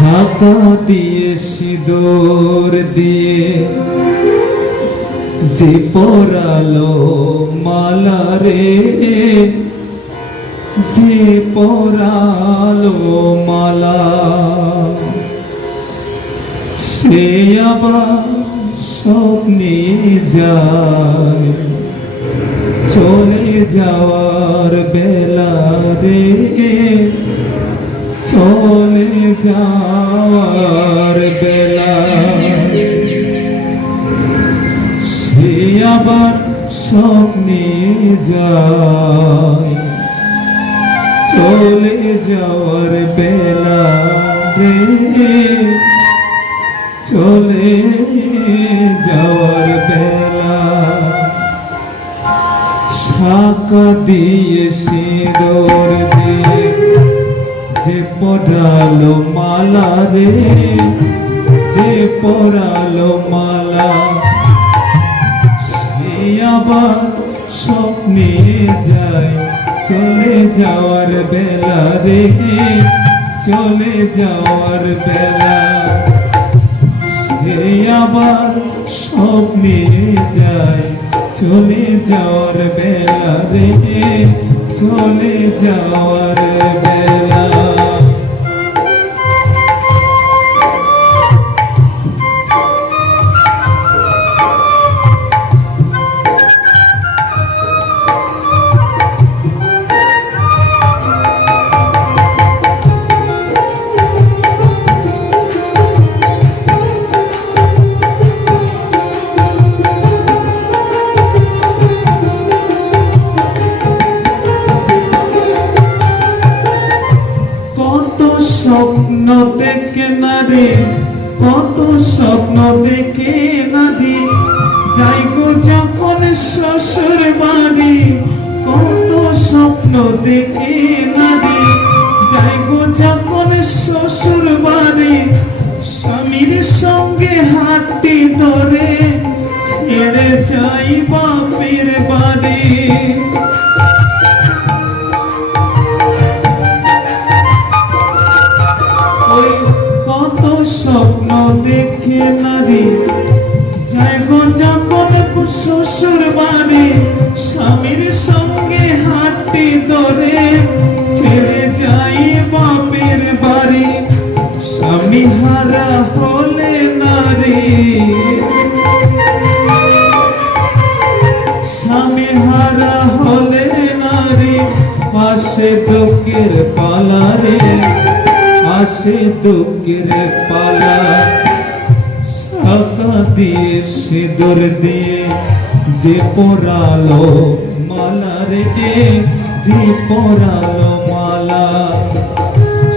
টাকা দিয়ে সিঁদুর দিয়ে যে পরালো মালা রে, যে পরালো মালা, সে আবার স্বপ্নে যায়, চলে যাওয়ার বেলা রে। চলে যাওয়ার বেলা। সে আবার স্বপ্নে যায়। চলে যাওয়ার বেলা রে। চলে যাওয়ার বেলা। শাকা দিয়ে সিঁদুর যে পড়ালো মালা রে, যে পড়ালো মালা। সে আবার স্বপ্নে যায়, চলে যাওয়ার বেলা রে, চলে যাওয়ার বেলা। সে আবার স্বপ্নে যায়, চলে যাওয়ার বেলা রে, চলে যাওয়ার বেলা। দেখে না রে, কত স্বপ্ন দেখে না দি যাই যখন শ্বশুর বাড়ি, কত স্বপ্ন দেখে না রে। যাই যখন শ্বশুর বাড়ি, স্বামীর সঙ্গে হাঁটি ধরে ছেড়ে যাই স্বপ্ন দেখে নারী। যায় গো যখন শ্বশুর বাড়ি স্বামীর সঙ্গে হাঁটি ধরে ছেড়ে যাই বাপের বাড়ি। স্বামী হারা হলে নারী। স্বামী হারা হলে নারী। আসে দুঃখের পালা রে। আসে দুঃখের পালা। শাখা দিয়ে সিঁদুর দিয়ে যে পরালো মালা রে যে পরালো মালা।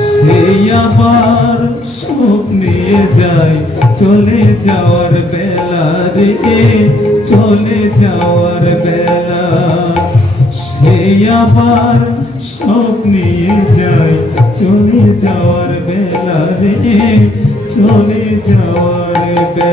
সে আবার সুখ নিয়ে যায় চলে যাওয়ার বেলা রে চলে যাওয়ার বেলা। সে আবার সব নিয়ে যায় চলে যাওয়ার বেলা রে চলে যাওয়ার বেলা।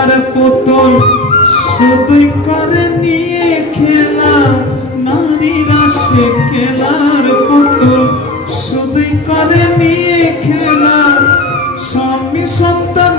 খেলার পুতুল শুধুই করে নিয়ে খেলা। নারীরা সে খেলার পুতুল শুধুই করে নিয়ে খেলা। স্বামী সন্তান